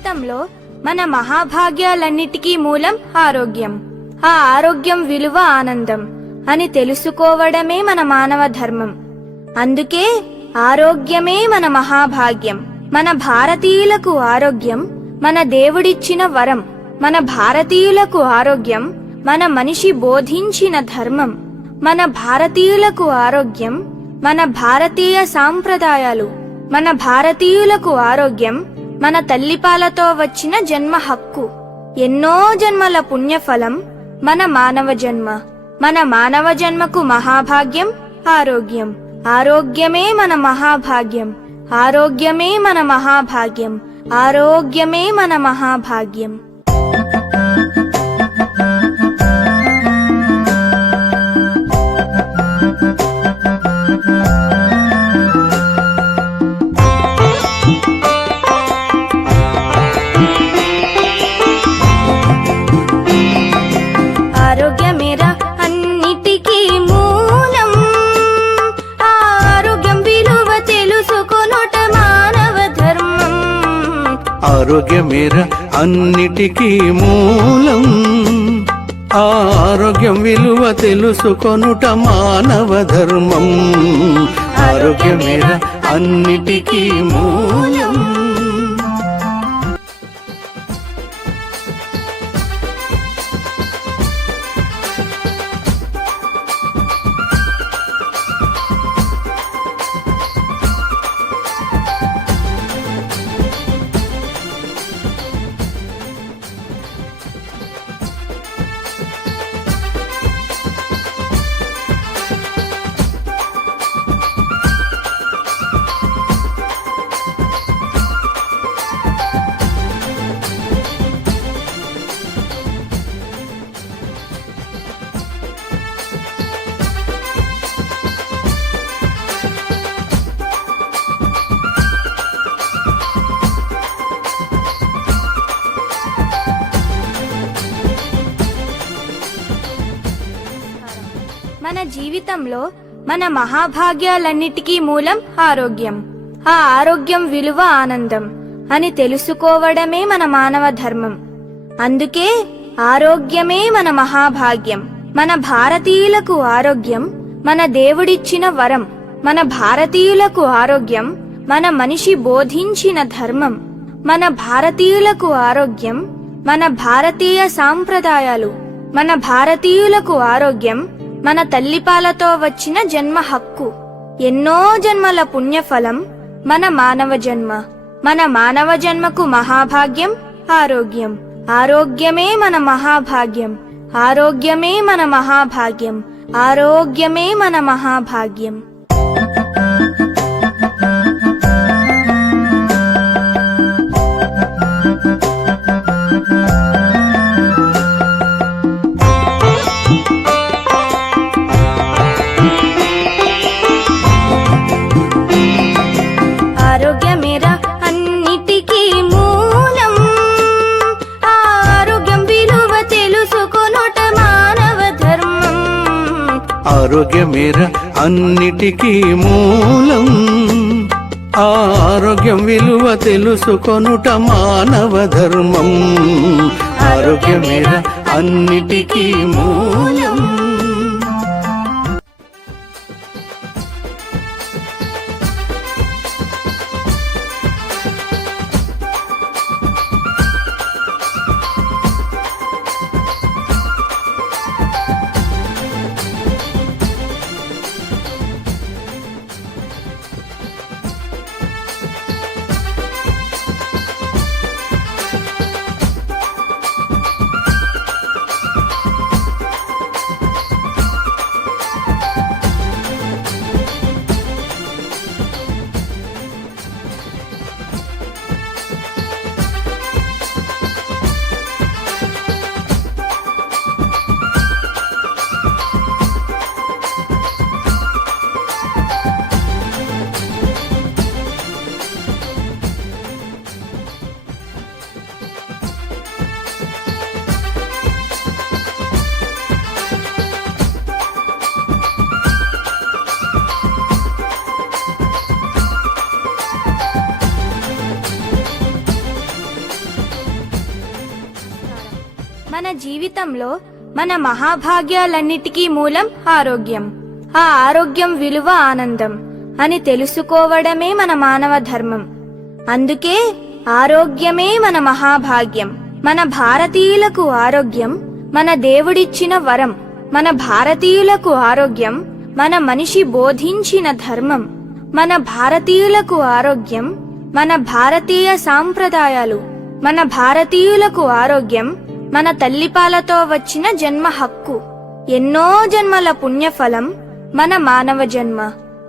జీవితంలో మన మహాభాగ్యాలన్నిటికీ మూలం ఆరోగ్యం. ఆ ఆరోగ్యం విలువ ఆనందం అని తెలుసుకోవడమే మన మానవ ధర్మం. అందుకే ఆరోగ్యమే మన మహాభాగ్యం. మన భారతీయులకు ఆరోగ్యం మన దేవుడిచ్చిన వరం. మన భారతీయులకు ఆరోగ్యం మన మనిషి బోధించిన ధర్మం. మన భారతీయులకు ఆరోగ్యం మన భారతీయ సాంప్రదాయాలు. మన భారతీయులకు ఆరోగ్యం మన తల్లిపాలతో వచ్చిన జన్మ హక్కు. ఎన్నో జన్మల పుణ్యఫలం మన మానవ జన్మ. మన మానవ జన్మకు మహాభాగ్యం ఆరోగ్యం. ఆరోగ్యమే మన మహాభాగ్యం. ఆరోగ్యమే మన మహాభాగ్యం. ఆరోగ్యమే మన మహాభాగ్యం. ఆరోగ్యమేరా అన్నిటికీ మూలం. ఆరోగ్యం విలువ తెలుసుకొనుట మానవ ధర్మం. ఆరోగ్యమేరా అన్నిటికీ మూలం. ఆరోగ్యం విలువ తెలుసుకొనుట మానవ ధర్మం. ఆరోగ్యమేరా అన్నిటికీ మూలం. మన జీవితంలో మన మహాభాగ్యాలన్నిటికీ మూలం ఆరోగ్యం. ఆ ఆరోగ్యం విలువ ఆనందం అని తెలుసుకోవడమే మన మానవ ధర్మం. అందుకే ఆరోగ్యమే మన మహాభాగ్యం. మన భారతీయులకు ఆరోగ్యం మన దేవుడిచ్చిన వరం. మన భారతీయులకు ఆరోగ్యం మన మనిషి బోధించిన ధర్మం. మన భారతీయులకు ఆరోగ్యం మన భారతీయ సాంప్రదాయాలు. మన భారతీయులకు ఆరోగ్యం మన తల్లిపాలతో వచ్చిన జన్మ హక్కు. ఎన్నో జన్మల పుణ్యఫలం మన మానవ జన్మ. మన మానవ జన్మకు మహాభాగ్యం ఆరోగ్యం. ఆరోగ్యమే మన మహాభాగ్యం. ఆరోగ్యమే మన మహాభాగ్యం. ఆరోగ్యమే మన మహాభాగ్యం. ఆరోగ్యమేరా అన్నిటికీ మూలం. ఆరోగ్యం విలువ తెలుసుకొనుట మానవ ధర్మం. ఆరోగ్యమేరా అన్నిటికీ మూలం. ఆరోగ్యం విలువ తెలుసుకొనుట మానవ ధర్మం. ఆరోగ్యమేరా అన్నిటికీ మూలం. జీవితంలో మన మహాభాగ్యాలన్నిటికీ మూలం ఆరోగ్యం. ఆ ఆరోగ్యం విలువ ఆనందం అని తెలుసుకోవడమే మన మానవ ధర్మం. అందుకే ఆరోగ్యమే మన మహాభాగ్యం. మన భారతీయులకు ఆరోగ్యం మన దేవుడిచ్చిన వరం. మన భారతీయులకు ఆరోగ్యం మన మనిషి బోధించిన ధర్మం. మన భారతీయులకు ఆరోగ్యం మన భారతీయ సాంప్రదాయాలు. మన భారతీయులకు ఆరోగ్యం మన తల్లిపాలతో వచ్చిన జన్మ హక్కు. ఎన్నో జన్మల పుణ్యఫలం మన మానవ జన్మ.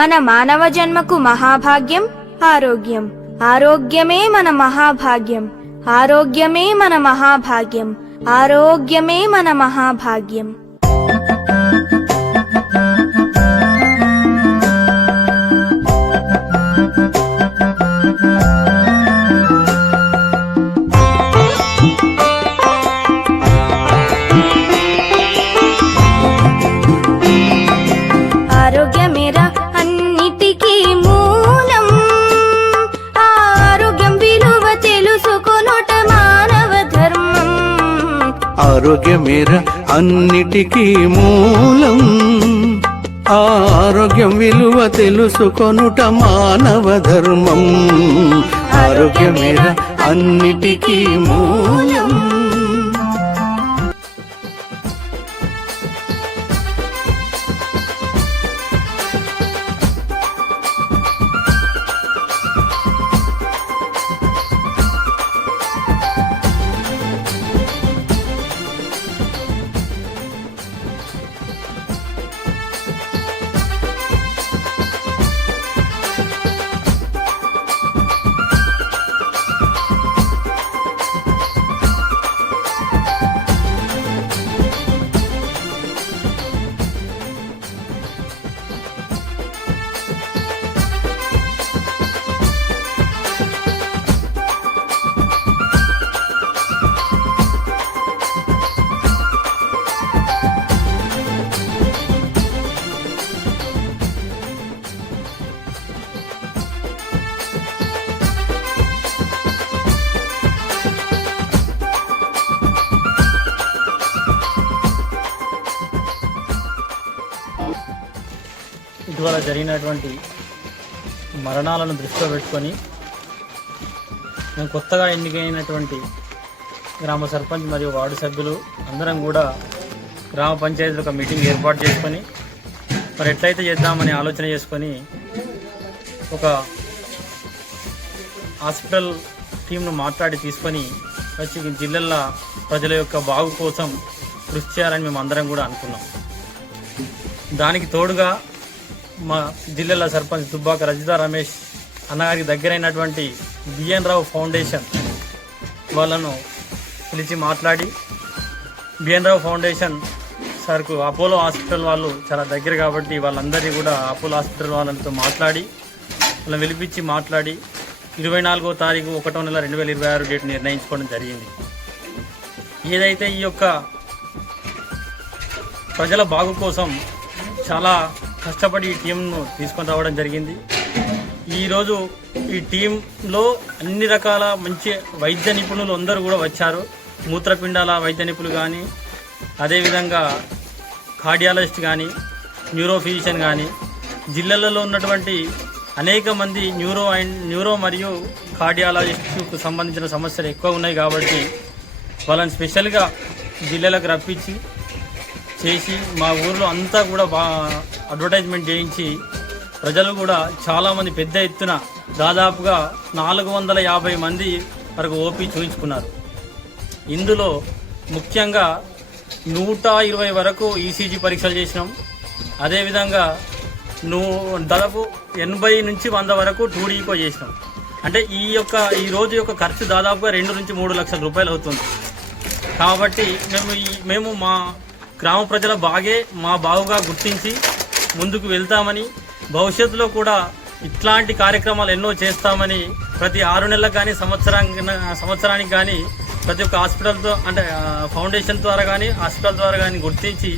మన మానవ జన్మకు మహాభాగ్యం ఆరోగ్యం. ఆరోగ్యమే మన మహాభాగ్యం. ఆరోగ్యమే మన మహాభాగ్యం. ఆరోగ్యమే మన మహాభాగ్యం. ఆరోగ్యమేరా అన్నిటికీ మూలం. ఆరోగ్యం విలువ తెలుసుకొనుట మానవ ధర్మం. ఆరోగ్యమేరా అన్నిటికీ మూలం. ఆరోగ్యం విలువ తెలుసుకొనుట మానవ ధర్మం. ఆరోగ్యమేరా అన్నిటికీ మూలం. ఇటీవల జరిగినటువంటి మరణాలను దృష్టిలో పెట్టుకొని మేము కొత్తగా ఎన్నికైనటువంటి గ్రామ సర్పంచ్ మరియు వార్డు సభ్యులు అందరం కూడా గ్రామ పంచాయతీలో ఒక మీటింగ్ ఏర్పాటు చేసుకొని మరి ఎట్లయితే చేద్దామని ఆలోచన చేసుకొని ఒక హాస్పిటల్ టీంను మాట్లాడి తీసుకొని వచ్చి జిల్లాల ప్రజల యొక్క బాగు కోసం కృషి చేయాలని మేము అందరం కూడా అనుకున్నాం. దానికి తోడుగా మా జిల్లాల సర్పంచ్ దుబ్బాక రజితా రమేష్ అన్నగారికి దగ్గరైనటువంటి బిఎన్ రావు ఫౌండేషన్ వాళ్ళను పిలిచి మాట్లాడి బిఎన్ రావు ఫౌండేషన్ సార్కు అపోలో హాస్పిటల్ వాళ్ళు చాలా దగ్గర కాబట్టి వాళ్ళందరినీ కూడా అపోలో హాస్పిటల్ వాళ్ళతో మాట్లాడి వాళ్ళని పిలిపించి మాట్లాడి 24వ తారీఖు 1వ నెల 2026 డేట్ నిర్ణయించుకోవడం జరిగింది. ఏదైతే ఈ యొక్క ప్రజల బాగు కోసం చాలా కష్టపడి ఈ టీంను తీసుకొని రావడం జరిగింది. ఈరోజు ఈ టీంలో అన్ని రకాల మంచి వైద్య నిపుణులు అందరూ కూడా వచ్చారు. మూత్రపిండాల వైద్య నిపుణులు కానీ, అదేవిధంగా కార్డియాలజిస్ట్ కానీ, న్యూరో ఫిజిషియన్ కానీ, జిల్లాలలో ఉన్నటువంటి అనేక మంది న్యూరో మరియు కార్డియాలజిస్ట్కు సంబంధించిన సమస్యలు ఎక్కువ ఉన్నాయి కాబట్టి వాళ్ళని స్పెషల్గా జిల్లాలకు రప్పించి చేసి మా ఊర్లో అంతా కూడా అడ్వర్టైజ్మెంట్ చేయించి ప్రజలు కూడా చాలామంది పెద్ద ఎత్తున దాదాపుగా 450 మంది వరకు ఓపీ చూయించుకున్నారు. ఇందులో ముఖ్యంగా 120 వరకు ఈసీజీ పరీక్షలు చేసినాం. అదేవిధంగా దాదాపు 80 నుంచి 100 వరకు 2D ఈకో చేసినాం. అంటే ఈ రోజు యొక్క ఖర్చు దాదాపుగా 2 నుంచి 3 లక్షల రూపాయలు అవుతుంది. కాబట్టి మేము మా గ్రామ ప్రజల బాగుగా గుర్తించి ముందుకు వెళ్తామని, భవిష్యత్తులో కూడా ఇట్లాంటి కార్యక్రమాలు ఎన్నో చేస్తామని, ప్రతి 6 నెలలకు కానీ సంవత్సరానికి కానీ ప్రతి ఒక్క హాస్పిటల్తో అంటే ఫౌండేషన్ ద్వారా కానీ హాస్పిటల్ ద్వారా కానీ గుర్తించి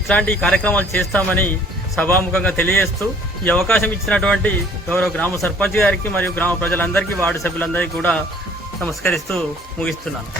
ఇట్లాంటి కార్యక్రమాలు చేస్తామని సభాముఖంగా తెలియజేస్తూ ఈ అవకాశం ఇచ్చినటువంటి గౌరవ గ్రామ సర్పంచ్ గారికి మరియు గ్రామ ప్రజలందరికీ వార్డు సభ్యులందరికీ కూడా నమస్కరిస్తూ ముగిస్తున్నాను.